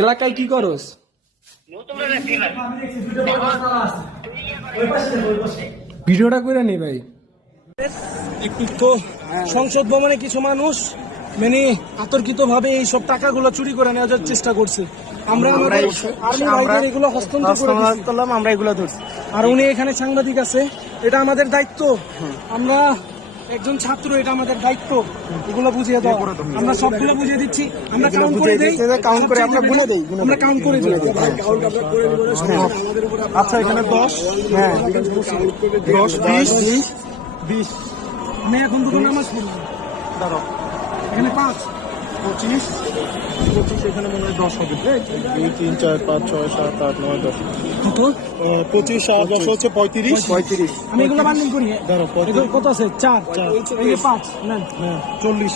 এলাকায় কি করস? ভিডিওটা করে নি ভাই। একটু তো সংসদ ভবনে কিছু মানুষ মানে আতর্কিত ভাবে এই সব টাকাগুলো চুরি করে নেওয়ার চেষ্টা করছে। আমরা আমাদের আর্মি ভাইদের এগুলো হস্তান্তর করে দিলাম, আমরা এগুলো ধরছি। আর উনি এখানে সাংবাদিক আছে, এটা আমাদের দায়িত্ব। আমরা একজন ছাত্র, এটা আমাদের দায়িত্ব এগুলো বুঝিয়ে দাও। আমরা সবগুলো বুঝিয়ে দিচ্ছি, আমরা কাউন্ট করে দেই, কাউন্ট করে আমরা গুনে দেই, আমরা কাউন্ট করে দিই। আচ্ছা এখানে 10, হ্যাঁ 10 20 আমি এখন দুটো নামাজ পড়লাম, দাঁড়াও এখানে 5 25 এখানে মনে হয় 10 হবে। 2 3 4 5 6 7 8 9 10 কত? 25 আর 10 হচ্ছে 35। আমি এগুলো বান্ডিল করি, ধরো কত আছে? 4 এই 5 না 40